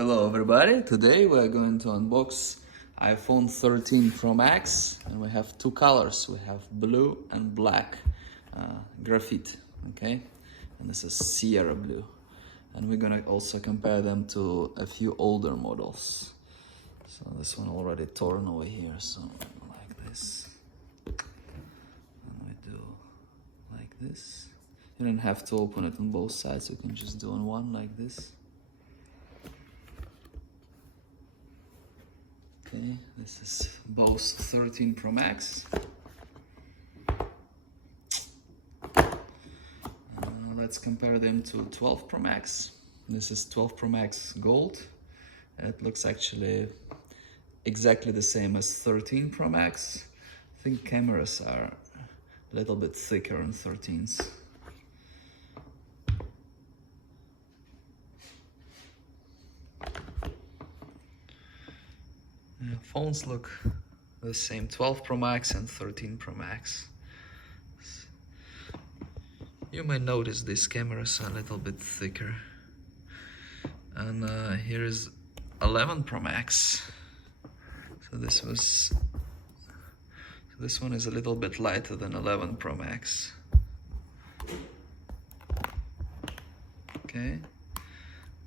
Hello everybody, today we are going to unbox iPhone 13 Pro Max and we have two colors, we have blue and black, graphite, okay, and this is Sierra blue, and we're gonna also compare them to a few older models. So this one already torn over here, so like this, and we do like this. You don't have to open it on both sides, you can just do on one like this. Okay, this is both 13 Pro Max. Let's compare them to 12 Pro Max. This is 12 Pro Max Gold. It looks actually exactly the same as 13 Pro Max. I think cameras are a little bit thicker on 13s. Phones look the same, 12 Pro Max and 13 Pro Max. You may notice these cameras are a little bit thicker. And here is 11 Pro Max. So this one is a little bit lighter than 11 Pro Max. Okay,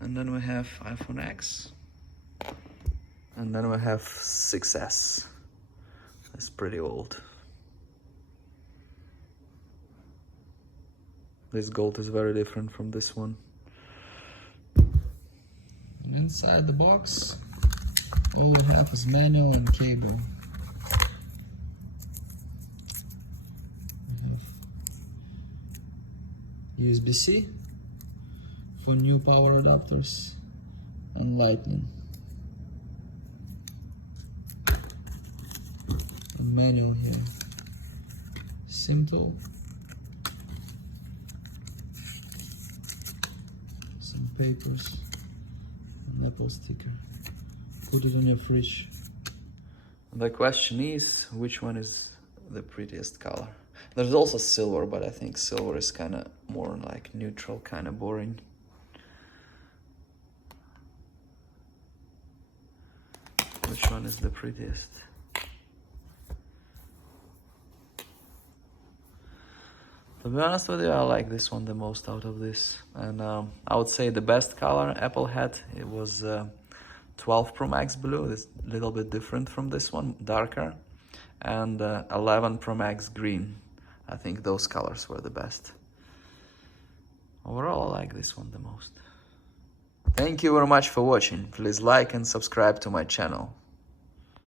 and then we have iPhone X. And then we have 6S. It's pretty old. This gold is very different from this one. And inside the box, all we have is manual and cable. We have USB-C for new power adapters and Lightning. Manual here, SIM tool, some papers, an Apple sticker. Put it on your fridge. The question is, which one is the prettiest color? There's also silver, but I think silver is kind of more like neutral, kind of boring. Which one is the prettiest? To be honest with you, I like this one the most out of this. And I would say the best color Apple had, it was 12 Pro Max blue. It's a little bit different from this one, darker. And 11 Pro Max green. I think those colors were the best. Overall, I like this one the most. Thank you very much for watching. Please like and subscribe to my channel.